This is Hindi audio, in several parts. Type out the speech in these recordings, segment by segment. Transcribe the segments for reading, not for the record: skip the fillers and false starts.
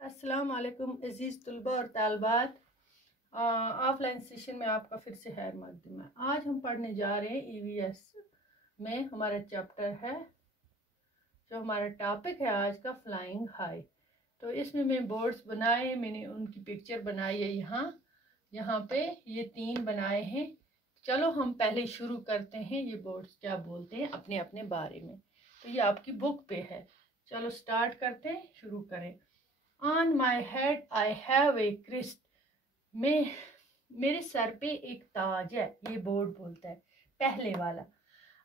अस्सलाम वालेकुम अज़ीज़ तलबा और तालबात। ऑफलाइन सेशन में आपका फिर से खैर मकदम है। आज हम पढ़ने जा रहे हैं ईवीएस में हमारा चैप्टर है, जो हमारा टॉपिक है आज का, फ्लाइंग हाई। तो इसमें मैं बोर्ड्स बनाए, मैंने उनकी पिक्चर बनाई है यहाँ पे ये 3 बनाए हैं। चलो हम पहले शुरू करते हैं, ये बोर्ड्स क्या बोलते हैं अपने अपने बारे में। तो ये आपकी बुक पे है। चलो स्टार्ट करते हैं, शुरू करें। On my head I have a crest। मेरे सर पे एक ताज है, ये बोर्ड बोलता है पहले वाला।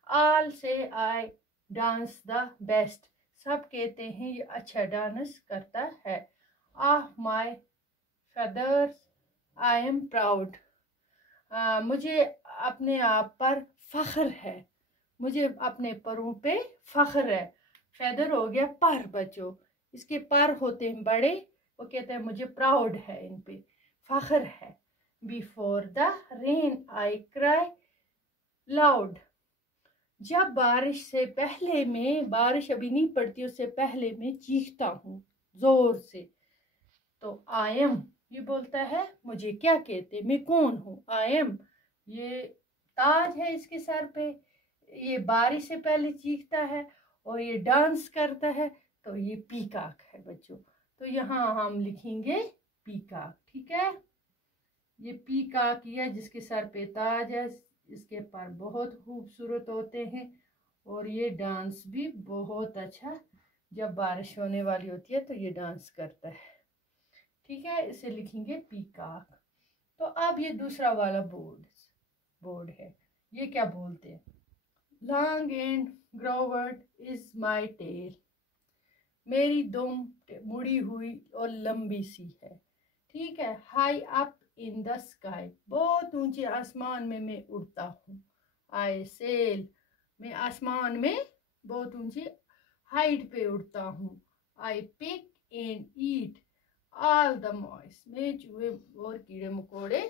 All say I dance the best। सब कहते हैं ये अच्छा डांस करता है। Of my feathers I am proud। मुझे अपने आप पर फख्र है, मुझे अपने परों पे फख्र है। फेदर हो गया पर, बच्चों इसके पर होते हैं बड़े, वो कहते हैं मुझे प्राउड है, इन पे फख्र है। Before the rain I cry loud. जब बारिश से पहले में, बारिश अभी नहीं पड़ती उससे पहले मैं चीखता हूँ जोर से। तो आई एम ये बोलता है मुझे क्या कहते, मैं कौन हूँ। आई एम ये ताज है इसके सर पे, ये बारिश से पहले चीखता है और ये डांस करता है, तो ये पीकॉक है बच्चों। तो यहाँ हम लिखेंगे पीकॉक, ठीक है। ये पीकॉक है जिसके सर पे ताज है, इसके पर बहुत खूबसूरत होते हैं और ये डांस भी बहुत अच्छा, जब बारिश होने वाली होती है तो ये डांस करता है, ठीक है। इसे लिखेंगे पीकॉक। तो अब ये दूसरा वाला बोर्ड है, ये क्या बोलते हैं। Long and grooved is my tail. मेरी दुम मुड़ी हुई और लंबी सी है, ठीक है। High up in the sky, बहुत ऊंचे आसमान में मैं उड़ता हूँ। आई सेल मैं आसमान में बहुत ऊंची हाइट पे उड़ता हूँ। I pick and eat all the mice, मैं चूहे और कीड़े मकोड़े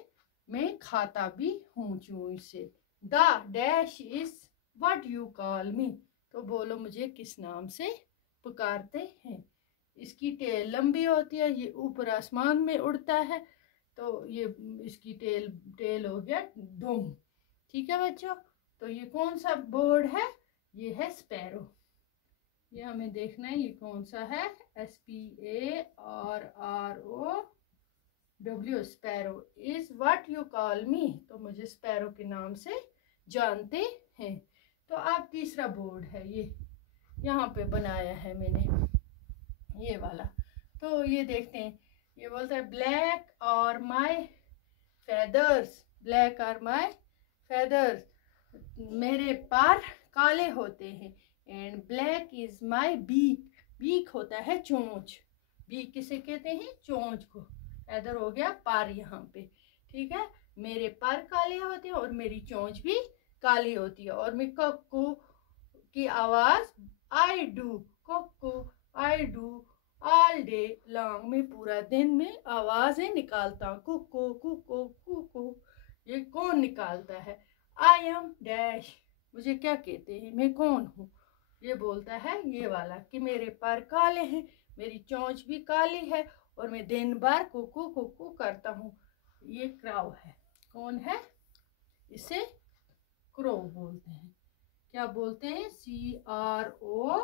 मैं खाता भी हूँ चूहे से। The dash is what you call मी, तो बोलो मुझे किस नाम से पुकारते हैं। इसकी टेल लंबी होती है, ये ऊपर आसमान में उड़ता है, तो ये इसकी टेल हो गया दुम, ठीक है बच्चों। तो ये कौन सा बर्ड है, ये है स्पैरो। ये हमें देखना है ये कौन सा है, SPARROW, sparrow. Is what you call मी, तो मुझे स्पैरो के नाम से जानते हैं। तो अब तीसरा बोर्ड है, ये यहाँ पे बनाया है मैंने ये वाला। तो ये देखते हैं, ये बोलता है black are my feathers, black are my feathers, मेरे पर काले होते हैं। And black is my beak, beak होता है चोंच, बीक किसे कहते हैं, चोंच को। फेदर हो गया पर यहाँ पे, ठीक है। मेरे पर काले होते हैं और मेरी चोंच भी काली होती है। और मैं कक्कू की आवाज I do, cuckoo I do all day long, मैं पूरा दिन में आवाजें निकालता हूँ, कुकू कुकू कुकू। ये कौन निकालता है। आई एम डैश, मुझे क्या कहते हैं, मैं कौन हूँ। ये बोलता है ये वाला कि मेरे पर काले हैं, मेरी चोंच भी काली है और मैं दिन भर कुकू कुकू करता हूँ। ये क्राउ है, कौन है, इसे क्रो बोलते हैं। क्या बोलते हैं, CROW,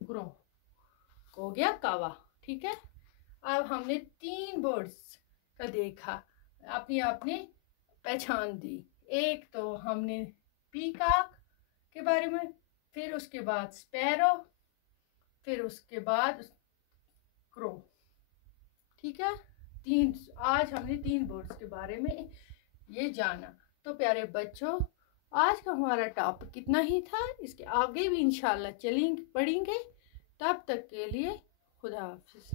क्रो हो गया कावा, ठीक है। अब हमने 3 बर्ड्स का देखा, अपनी अपनी पहचान दी। एक तो हमने पीकॉक के बारे में, फिर उसके बाद स्पैरो, फिर उसके बाद क्रो, ठीक है। आज हमने 3 बर्ड्स के बारे में ये जाना। तो प्यारे बच्चों, आज का हमारा टॉपिक कितना ही था, इसके आगे भी इंशाल्लाह चलेंगे पढ़ेंगे। तब तक के लिए खुदा हाफिज।